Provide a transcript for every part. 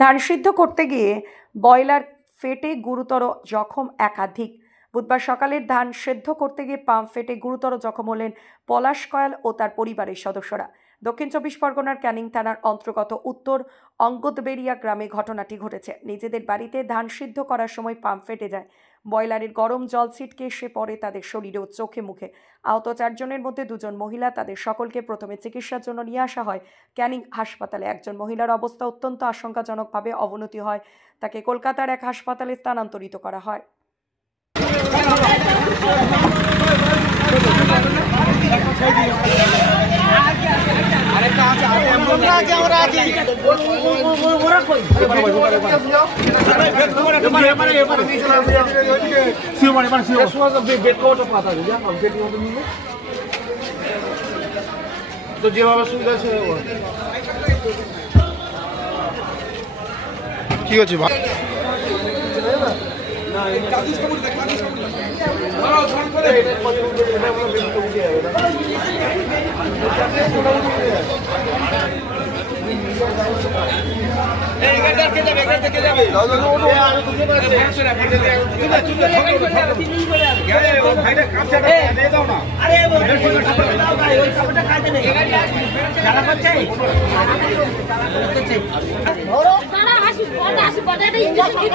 ধান সিদ্ধ করতে গিয়ে বয়লার ফেটে গুরুতর জখম একাধিক। বুধবার সকালের ধান সেদ্ধ করতে গিয়ে পাম্প ফেটে গুরুতর জখম হলেন পলাশ কয়াল ও তার পরিবারের সদস্যরা। দক্ষিণ চব্বিশ পরগনার ক্যানিং থানার অন্তর্গত উত্তর অঙ্গদবেড়িয়া গ্রামে ঘটনাটি ঘটেছে। নিজেদের বাড়িতে ধান সিদ্ধ করার সময় পাম্প ফেটে যায়। বয়লারের গরম জল ছিটকে এসে পড়ে তাদের শরীরে ও চোখে মুখে। আহত 4 জনের মধ্যে 2 জন মহিলা। তাদের সকলকে প্রথমে চিকিৎসার জন্য নিয়ে আসা হয় ক্যানিং হাসপাতালে। একজন মহিলার অবস্থা অত্যন্ত আশঙ্কাজনকভাবে অবনতি হয়, তাকে কলকাতার এক হাসপাতালে স্থানান্তরিত করা হয়। তো যেভাবে সুবিধা ছিল ঠিক আছে ভাই।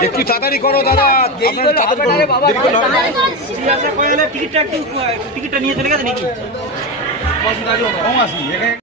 একটু তাড়াতাড়ি করো দাদা, টিকিটটা নিয়ে চলে গেছে নাকি?